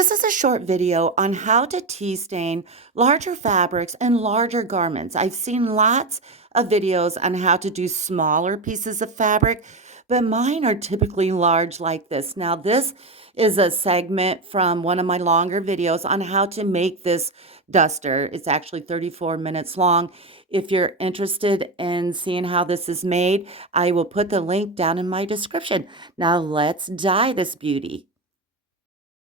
This is a short video on how to tea stain larger fabrics and larger garments. I've seen lots of videos on how to do smaller pieces of fabric, but mine are typically large like this. Now, this is a segment from one of my longer videos on how to make this duster. It's actually 34 minutes long. If you're interested in seeing how this is made, I will put the link down in my description. Now, let's dye this beauty.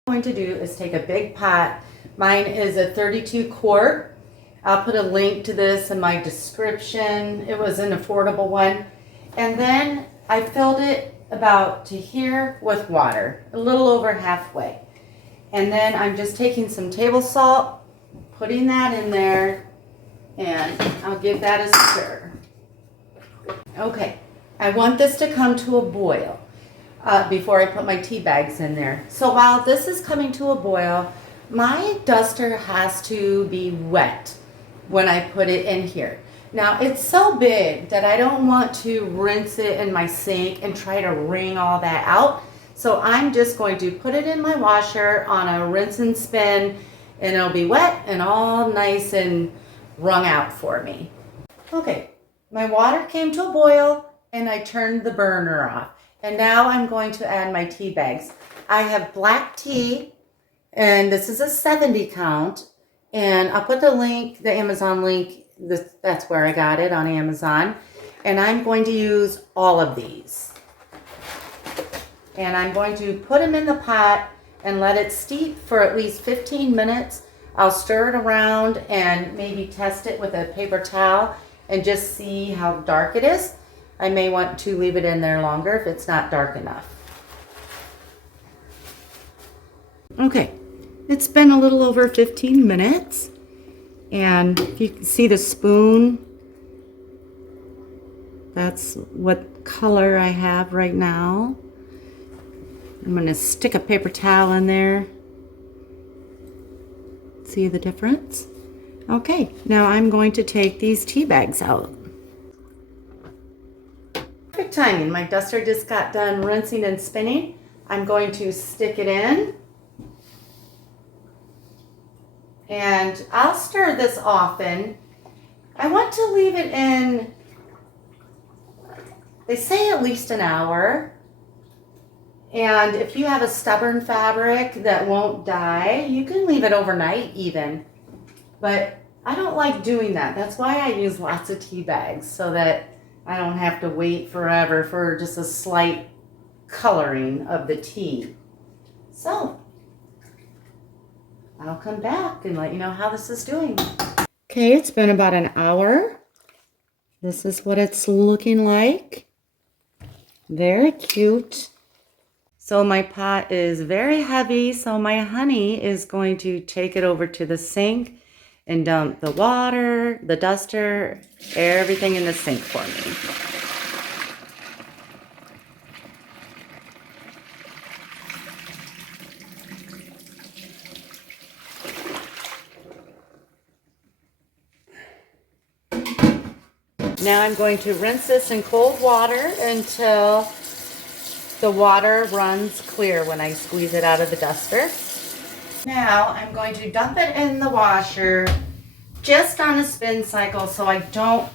What I'm going to do is take a big pot. Mine is a 32 quart. I'll put a link to this in my description. It was an affordable one. And then I filled it about to here with water, a little over halfway. And then I'm just taking some table salt, putting that in there, and I'll give that a stir. Okay, I want this to come to a boil. Before I put my tea bags in there. So while this is coming to a boil, my duster has to be wet when I put it in here. Now it's so big that I don't want to rinse it in my sink and try to wring all that out. So I'm just going to put it in my washer on a rinse and spin, and it'll be wet and all nice and wrung out for me. Okay, my water came to a boil and I turned the burner off. And now I'm going to add my tea bags. I have black tea, and this is a 70 count. And I'll put the link, the Amazon link, that's where I got it, on Amazon. And I'm going to use all of these. And I'm going to put them in the pot and let it steep for at least 15 minutes. I'll stir it around and maybe test it with a paper towel and just see how dark it is. I may want to leave it in there longer if it's not dark enough. Okay, it's been a little over 15 minutes. And if you can see the spoon, that's what color I have right now. I'm going to stick a paper towel in there. See the difference? Okay, now I'm going to take these tea bags out. Perfect timing. My duster just got done rinsing and spinning. I'm going to stick it in. And I'll stir this often. I want to leave it in, they say at least an hour. And if you have a stubborn fabric that won't dye, you can leave it overnight even. But I don't like doing that. That's why I use lots of tea bags, so that I don't have to wait forever for just a slight coloring of the tea. So, I'll come back and let you know how this is doing. Okay, it's been about an hour. This is what it's looking like. Very cute. So my pot is very heavy, so my honey is going to take it over to the sink and dump the water, the duster, everything in the sink for me. Now I'm going to rinse this in cold water until the water runs clear when I squeeze it out of the duster. Now I'm going to dump it in the washer just on a spin cycle so I don't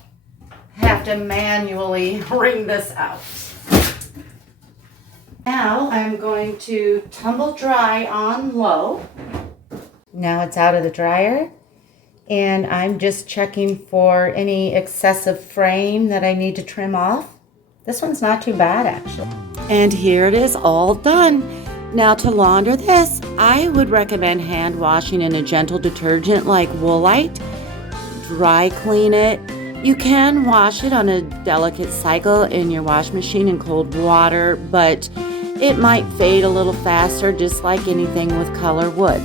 have to manually wring this out. Now I'm going to tumble dry on low. Now it's out of the dryer, and I'm just checking for any excessive fraying that I need to trim off. This one's not too bad actually. And here it is all done. Now to launder this, I would recommend hand washing in a gentle detergent like Woolite. Dry clean it. You can wash it on a delicate cycle in your wash machine in cold water, but it might fade a little faster, just like anything with color would.